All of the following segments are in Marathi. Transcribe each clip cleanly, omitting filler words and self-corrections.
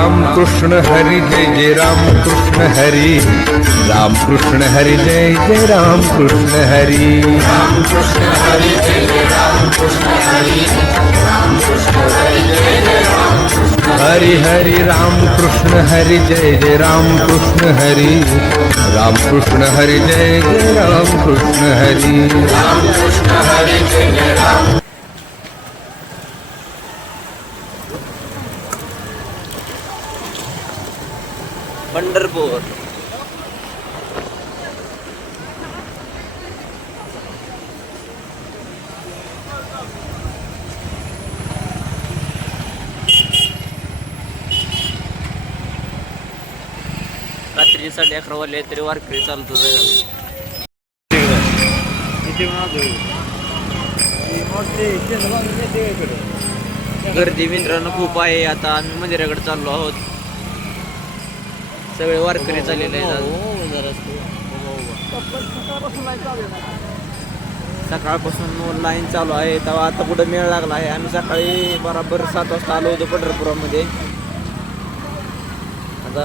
राम कृष्ण हरी जय जय राम कृष्ण हरी राम कृष्ण हरी जय जय राम कृष्ण हरी राम कृष्ण हरी जय जय राम कृष्ण हरी राम कृष्ण हरी जय जय राम कृष्ण हरी हरि राम कृष्ण हरी जय जय राम कृष्ण हरी राम कृष्ण हरी जय जय राम कृष्ण हरी राम कृष्ण हरी जय जय राम पंढरपूर रात्री 11:30 वाजले तरी वारकरी चालतो गर्दी मित्रांनो खूप आहे. आता आम्ही मंदिराकडे चाललो आहोत. सगळे वारकरी चाललेले आहेत. सकाळपासून लाईन चालू आहे. तेव्हा आता पुढे मेळ लागला आहे. आम्ही सकाळी बरोबर 7 वाजता आलो होतो पंढरपुरामध्ये. आता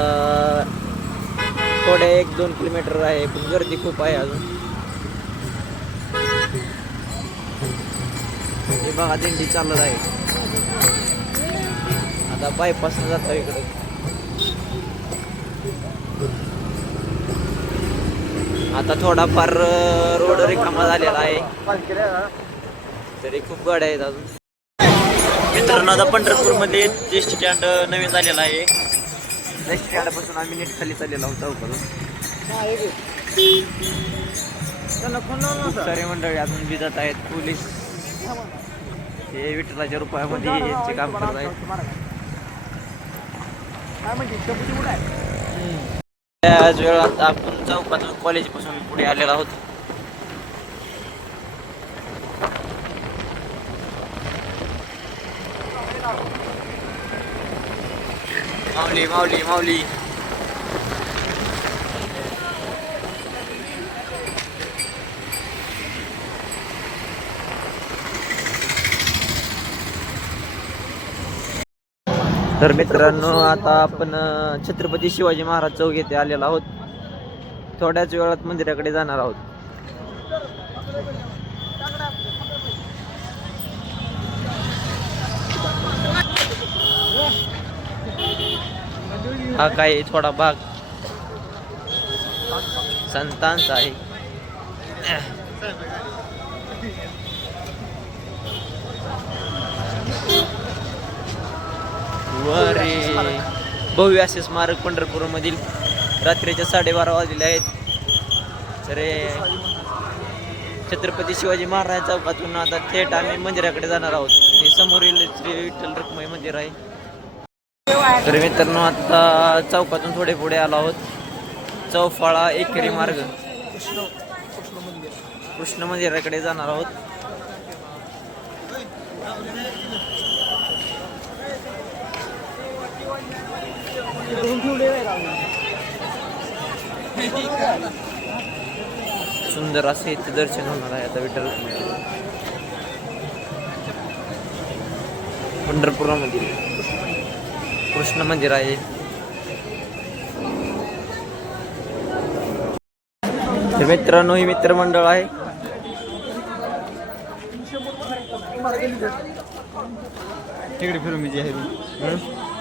थोडे 1-2 किलोमीटर आहे, पण गर्दी खूप आहे अजून. हे बघा दिंडी चालत आहे. आता बायपासनं जातो इकडे. आता थोडाफार रोड रिकामा झालेला आहे, तरी खूप गाड्या आहेत अजून. मित्रांनो आता पंढरपूरमध्ये एस टी स्टँड नवीन झालेला आहे. एस टी स्टँडपासून आम्ही नीट खाली चाललेलो आहोत चौकातून. खूप सारे मंडळी अजून बी जात आहेत. पोलीस हे विठ्ठलाच्या रुपयामध्ये यांचे काम करत आहेत. त्याच वेळात आपण चौकातून कॉलेजपासून पुढे आलेलो आहोत. माऊली माऊली माऊली तर मित्रांनो आता आपण छत्रपती शिवाजी महाराज चौक येथे आलेलो आहोत. थोड्याच वेळात मंदिराकडे जाणार आहोत. हा काही थोडा भाग संतांचा आहे. वरे भव्य असे स्मारक पंढरपूरमधील रात्रीच्या 12:30 वाजलेले आहेत. तर छत्रपती शिवाजी महाराज चौकातून आता थेट आम्ही मंदिराकडे जाणार आहोत. हे समोरील श्री विठ्ठल रखुमाई मंदिर आहे. तर मित्रांनो आता चौकातून थोडे पुढे आलो आहोत. चौफाळा एकेरी मार्ग कृष्ण मंदिराकडे जाणार आहोत. सुंदर असे इथे दर्शन होणार आहे आता विठ्ठल पंढरपुरामध्ये कृष्ण मंदिर आहे. तर मित्रांनो ही मित्रमंडळ आहे. तिकडे फिरून मी जाहीर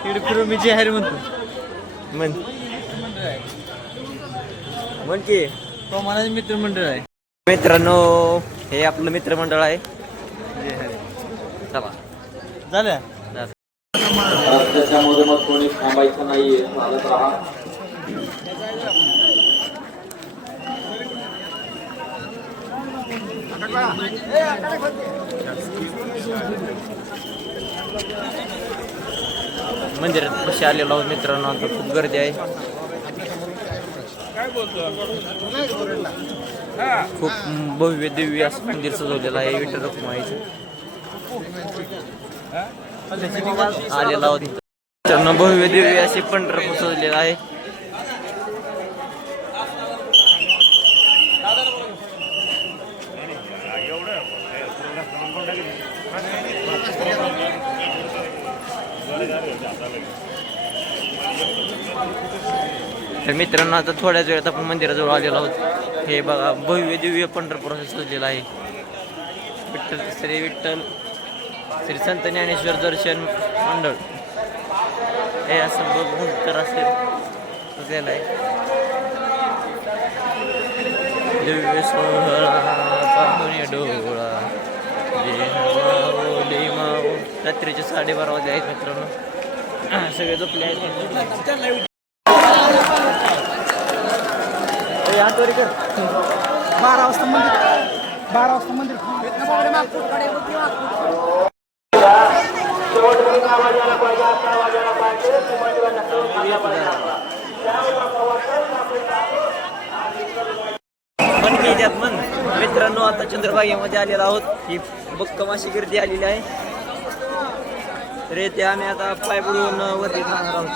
तिकडे फिरून मी जाहीर म्हणतो म्हण की तो माझा मित्रमंडळ आहे. मित्रांनो हे आपलं मित्रमंडळ आहे. चला झालं रस्त्याच्या मधोमध कोणी थांबायचं नाहीये. चालत राहा. मंदिरात कसे आलेलो आहोत मित्रांनो. आता खूप गर्दी आहे. खूप भव्य दिव्य असं मंदिर सजवलेलं आहे विठ्ठल रखुमाईचं. आलेला आहोत मित्रांनो. भव्य दिव्य असे पंढरपूर सजलेलं आहे. तर मित्रांनो आता थोड्याच वेळात आपण मंदिराजवळ आलेलो आहोत. हे बघा भव्य दिव्य पंढरपूर सजलेलं आहे. श्री संत ज्ञानेश्वर दर्शन मंडळ हे असं बघून तर असेल सजलेलं आहे. दिव्य सोहळा पाहुणे डोळा रात्रीचे 12:30 वाजले आहेत मित्रांनो. सगळे झोपले आहेत. आठवडी कर 12 वाजता मंदिर पण मी त्यात मन मित्रांनो आता चंद्रभागेमध्ये आलेलो आहोत. ही भक्कम अशी गर्दी आलेली आहे. तर येथे आम्ही आता पाय बुडवून वरती जाणार आहोत.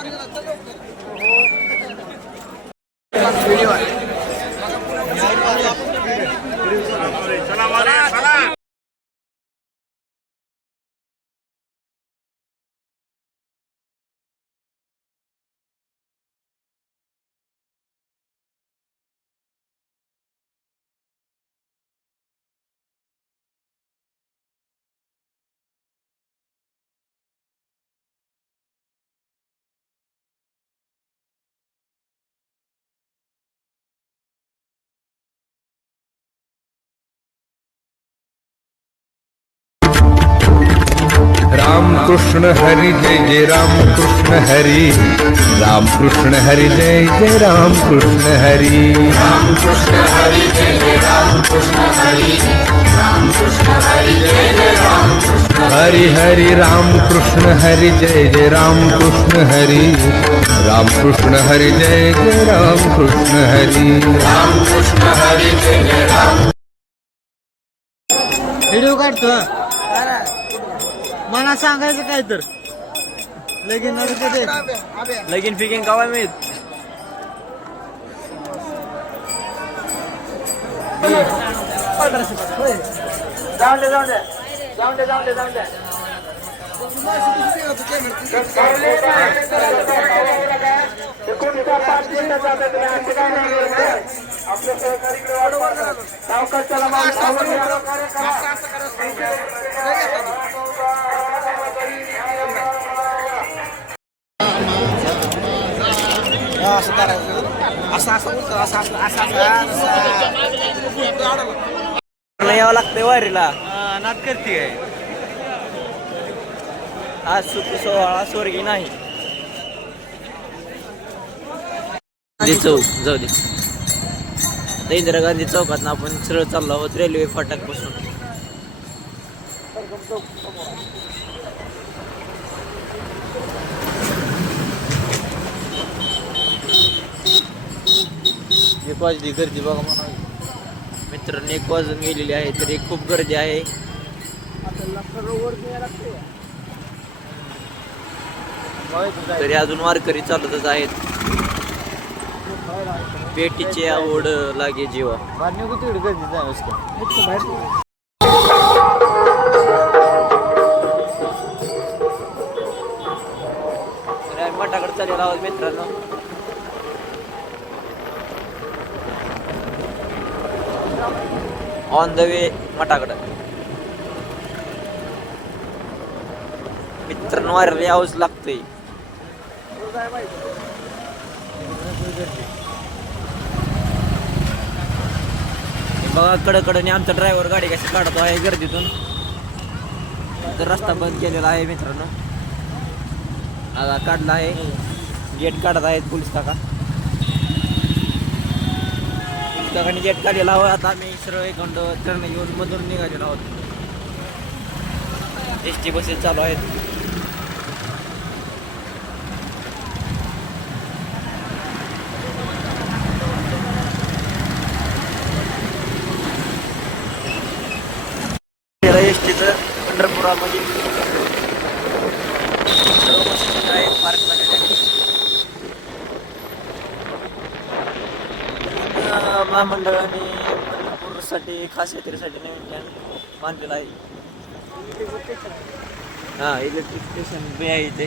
राम कृष्ण हरी जय जय राम कृष्ण हरी. राम कृष्ण हरी जय जय राम कृष्ण हरी. राम कृष्ण हरी जय जय राम कृष्ण हरी. राम कृष्ण हरी जय जय राम कृष्ण हरी. हरि राम कृष्ण हरी जय जय राम कृष्ण हरी. राम कृष्ण हरी जय जय राम कृष्ण हरी. राम कृष्ण हरी जय जय राम. व्हिडिओ काढतो मला सांगायचं काय तर लगीन फिकिंग कावा मिळत यावं लागतंय वारीला. नाद करते काय आज सुख सोहळा स्वर्गी नाही. चौक जाऊ दे. इंदिरा गांधी चौकात आपण सरळ चाललो आहोत रेल्वे फाटक पासून. वाजली गर्दी बघा म्हणा मित्रांनो 1 वाजून गेलेली आहे तरी खूप गर्दी आहे. तरी अजून वारकरी चालतच आहेत. पेटीची आवड लागे जीवा. तिकडे गर्दी जाय मठाकडे चाललेला आहोत मित्रांनो. ऑन द वे मठाकडे. मित्रांनो वारले यावंच लागतंय. बघा कडकडने आमचा ड्रायव्हर गाडी कशी काढतो आहे गर्दीतून. तर रस्ता बंद केलेला आहे मित्रांनो. आता काढला आहे. गेट काढत आहेत पोलीस काका. पोलीस काकाने गेट काढलेला आहोत. आता आम्ही सरळ एकंड टर्न घेऊन मधून निघालेलो आहोत. एसटी बसेस चालू आहेत. एसटीचं पंढरपुरामध्ये पार्क महामंडळाने पंढरपूरसाठी खास यात्रेसाठी नवीन कॅम्प बांधलेला आहे. हां इलेक्ट्रिक स्टेशन बी आहे इथे.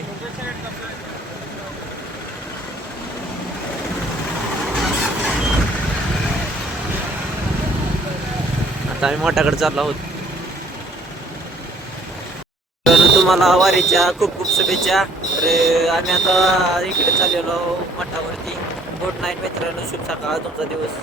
आता आम्ही मोठ्याकडे चाललो आहोत. तर तुम्हाला वारीच्या खूप खूप शुभेच्छा. तर आम्ही आता इकडे चाललेलो मठावरती. गुड नाईट मित्रांनो, शुभ सकाळ तुमचा दिवस.